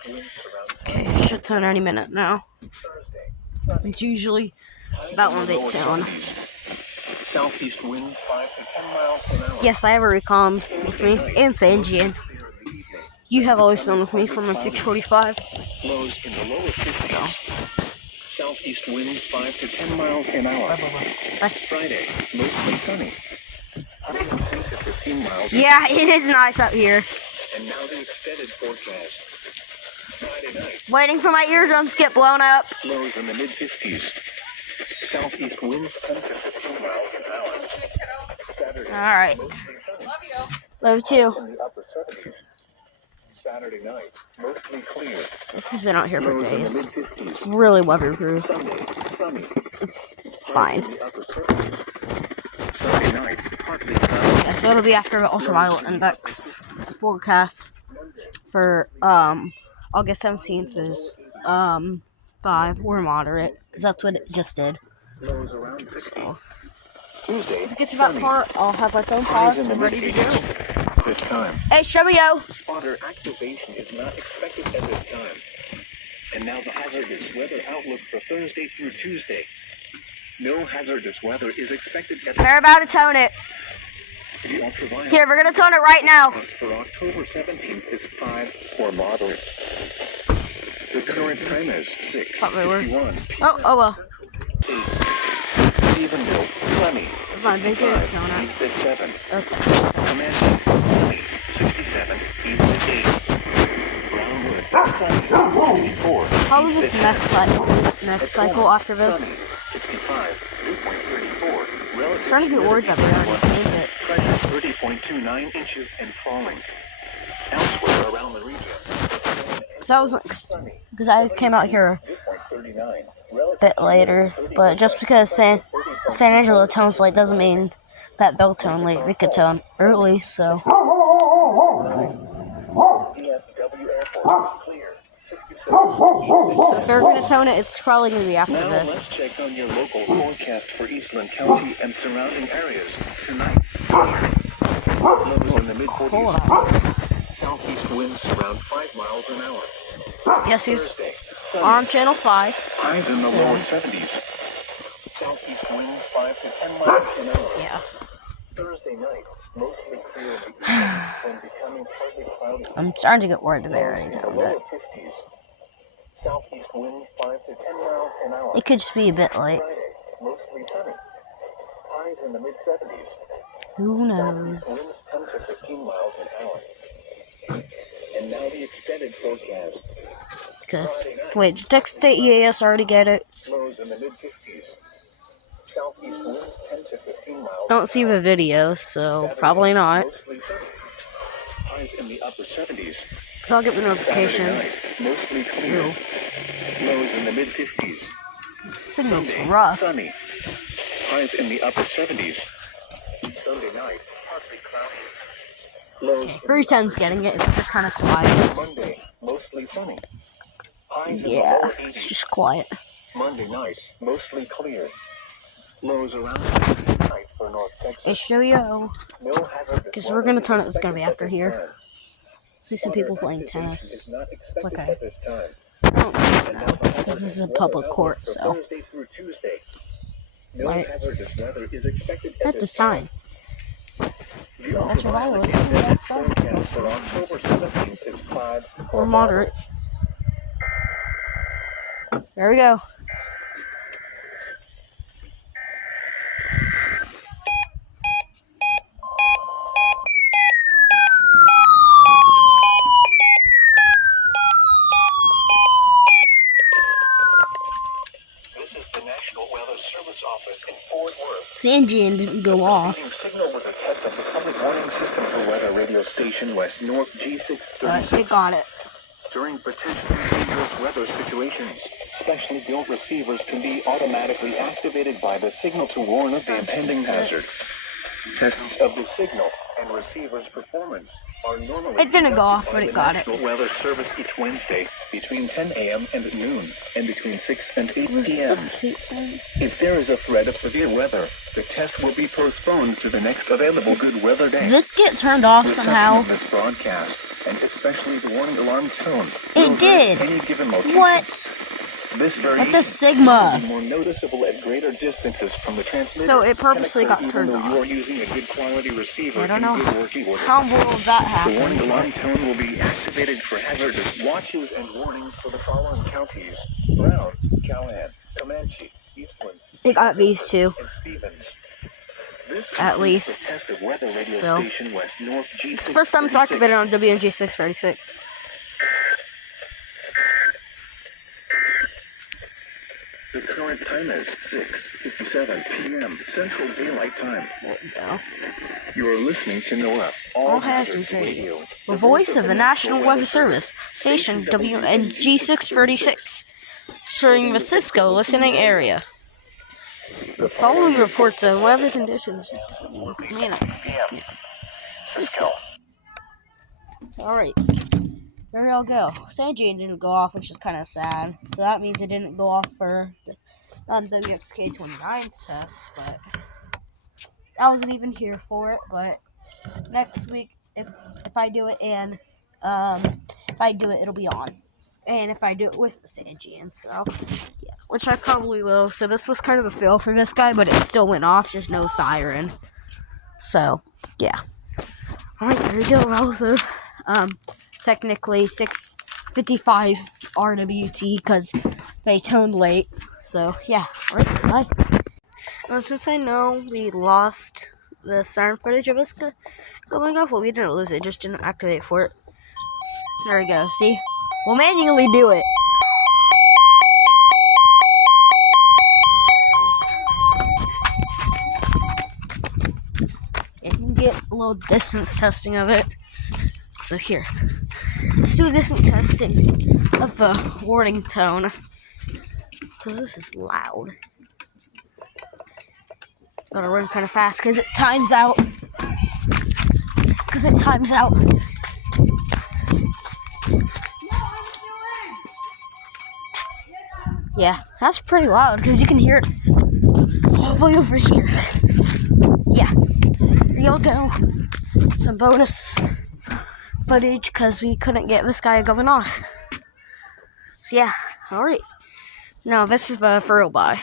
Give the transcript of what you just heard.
Okay, it should tone any minute now. It's usually about when they tone. Southeast winds 5 to 10 miles an hour. Yes, I have a recom with me, and Sanjian. You have always been with me from my 645. Lows in the lower 50s. Southeast winds 5 to 10 miles an hour. Bye. Friday, mostly sunny. 110 to 15 miles. Yeah, it is nice up here. And now the extended forecast. Friday night. Waiting for my eardrums to get blown up. Lows in the mid-50s. Southeast winds 10 to 15 miles an hour. Saturday, alright. mostly sunny. Love you too. In the upper 70s. Saturday night, mostly clear. This has been out here for Lows in the days. mid-50s. It's really weatherproof. Sunday, sunny. It's In fine. the upper 70s. Sunday night, partly cloudy. Yeah, so it'll be after the ultraviolet index forecast for August 17th is 5 or moderate, because that's what it just did. Lows around 50. So Tuesday, let's get to that part. I'll have my phone paused and ready to go. This time. Hey, show me yo! Water activation is not expected at this time. And now the hazardous weather outlook for Thursday through Tuesday. No hazardous weather is expected at They're about to tone it. the ultraviolet. Here, we're gonna tone it right now. For October 17th is 5 or moderate. The current time is 6:51. Oh well. 8. Evenville, sunny. Come on, they didn't tone it. East at 7. Okay. Commanding, sunny. 67. East at 8. Brownwood, sunny. 64. Probably this next cycle after this. 65. 2.34. Relative Starting to get worried that we already tamed it. pressure 30.29 inches and falling. Elsewhere around the region. Because I came out here 2.39. a bit later, but just because San Angelo tones late doesn't mean that they'll tone late. We could tone early, so. So if they're going to tone it, it's probably going to be after Now let's this. check on your local forecast for Eastland County and surrounding areas tonight. Lows in the mid-40s. Cold out here. Southeast winds around 5 miles an hour. Yes, he's Thursday, on channel 5. highs in the So- lower 70s. Southeast winds 5 to 10 miles an hour. Yeah. Thursday night, mostly clear in the evening, then becoming partly cloudy. I'm starting to get worried about already In the toned lower it. 50s. Southeast winds 5 to 10 miles an hour. It could just be a bit late. Friday, mostly sunny. Highs in the mid-70s. Who Southeast knows? winds 10 to 15 miles an hour. And now the extended forecast. Because, wait, did text to EAS already get it? Lows in the mid-50s. Southeast winds 10 to 15 miles. Don't see the video, so probably not. Mostly sunny. Highs in the upper 70s. So I'll get the Saturday notification. night, mostly clear. Lows in the mid-50s. Signal's Sunday, rough. sunny. Highs in the upper 70s. Sunday night, partly cloudy. Lows Okay, 310's getting it. It's just kind of quiet. Monday, mostly sunny. Highs in the Yeah, lower it's 80s. just quiet. Monday night, mostly clear. Lows around 60 tonight for North Texas. Hey, show yo. No hazardous Because weather we're going to is turn it. It's going to be expected after at here. this time. See some people playing Activation tennis. is not It's like expected at this time. I don't And know. now the Because this is hazardous a weather public outlook court, for so. Thursday through Tuesday. No Like, hazardous weather is expected At this time. The Ultraviolet ultraviolet is index outside. forecast for October 17th is 5 Or moderate. There we go. This is the National Weather Service Office in Fort Worth. Sanjian didn't go off. Signal with a test of the public warning system for weather radio station West North G636. But it got it. During potentially dangerous weather situations, specially built receivers can be automatically activated by the signal to warn of the impending hazard. Tests of the signal and receiver's performance are normally It didn't go off, but conducted it by got the it. National Weather Service each Wednesday between 10 a.m. and noon, and between 6 and 8 Was the p.m. feet sign? If there is a threat of severe weather, the test will be postponed to the next available good weather day. Did this get turned off Reception somehow? of this broadcast and especially the warning alarm tone. It did. Any given location. What? This variation At the Sigma. will be more noticeable at greater distances from the transmitter. So it purposely got even turned though off. you are using a good quality receiver I don't in know good working order. how will that The warning happen. alarm tone will be activated for hazardous watches and warnings for the following counties: Brown, Callahan, Comanche, Eastland, It got these two, and Stevens. This at includes least. the test of weather radio So, station West North it's the first time it's activated on WNG 636. The current time is 6:57 p.m. Central Daylight Time. There we go. You are listening to NOAA. All hazards radio. The voice of the National Weather Service, station WNG 636, serving the Cisco listening area. The following reports on weather conditions. Cisco. Alright. There we all go. Sanjian didn't go off, which is kind of sad. So that means it didn't go off for the WXK-29's test, but I wasn't even here for it. But next week, if I do it and if I do it, it'll be on. And if I do it with the Sanjian, so yeah, which I probably will. So this was kind of a fail for this guy, but it still went off. There's no siren. So yeah. All right, there we go. That was technically 6:55 RWT because they toned late. So yeah. All right, bye. Since I know we lost the siren footage of us going off, well, we didn't lose it. Just didn't activate for it. There we go. See. We'll manually do it. You can get a little distance testing of it. So here, let's do distance testing of the warning tone. Because this is loud. Gotta run kind of fast because it times out. Yeah, that's pretty loud because you can hear it all the way over here. Yeah, here y'all go. Some bonus footage because we couldn't get this guy going off. So yeah, alright. Now this is for real bye.